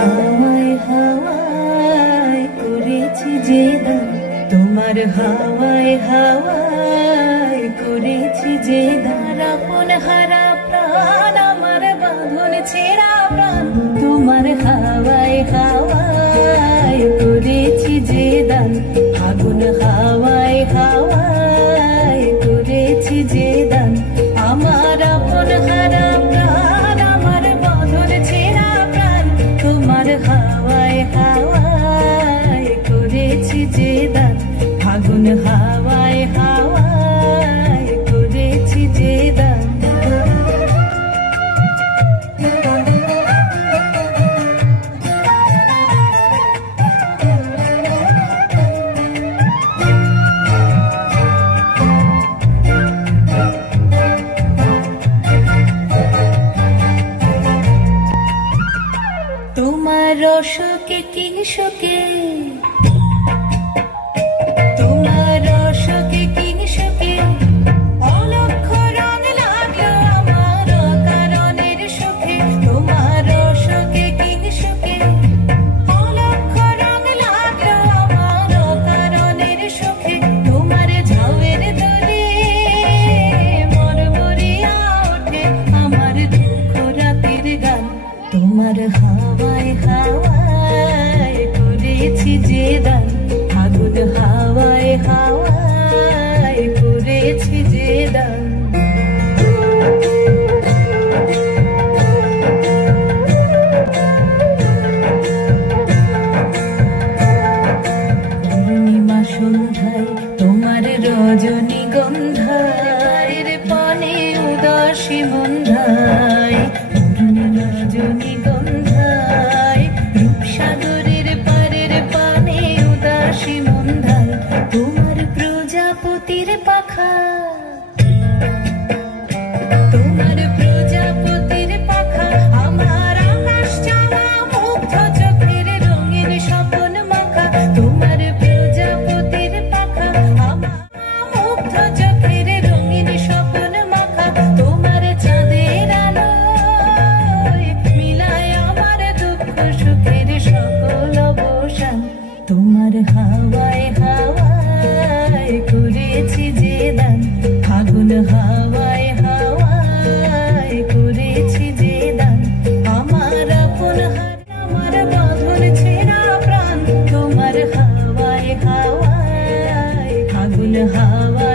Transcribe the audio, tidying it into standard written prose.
হাওয়ায় হাওয়ায় করেছি যে দান, তোমার হাওয়ায় হাওয়ায় করেছি যে দান। আপন হারা প্রাণ আমার বাঁধন ছেঁড়া প্রাণ, তোমার হাওয়ায় হাওয়ায় করেছি যে দান। আগুন হাওয়ায় হাওয়ায় করেছি যে দান। আমার আপন হারা প্রাণ আমার বাঁধন ছেঁড়া প্রাণ, তোমার হাওয়ায় হাওয়ায় করেছি যে দান। আগুন হাওয়ায় হাওয়ায় করেছি যে দান। তোমার রসকে কিংসকে, তোমার রসকে কিংসকে অলক্ষ রং লাগলো আমার কারণের সুখে। তোমার রসকে কিংসকে অলক্ষ রং লাগলো আমার কারণের সুখে। তোমার ঝাউয়ের দলে মরমরিয়া ওঠে আমার দুঃখ রাতের গান। তোমার হাওয়ায় হাওয়ায় করেছি যে দান। আগুন হাওয়ায় হাওয়ায় করেছি যে দান। পূর্ণিমা সন্ধ্যায় তোমার রজনীগন্ধায় রে পানে উদাসী মন্ধায়। পূর্ণিমা রজনীগন্ধায় রূপসাগরের পারের পানে উদাসী মন্ধায়। তোমার প্রজাপতির পাখা, তোমার প্রজাপতির পাখা আমার আকাশ চাওয়া মুগ্ধ চোখের রঙিন স্বপন মাখা। তোমার প্রজাপতির পাখা আমার মুগ্ধ চোখের রঙিন স্বপন মাখা। তোমার চাঁদের আলোয় মিলায় আমার দুঃখ সুখের সকল অবসান। তোমার হাওয়ায় হাওয়ায় করেছি যে দান। আগুন হাওয়ায় হাওয়ায় করেছি যে দান। আমার আপন হার আমার বাঁধন ছেঁড়া প্রাণ, তোমার হাওয়ায় হাওয়ায় আগুন হাওয়ায়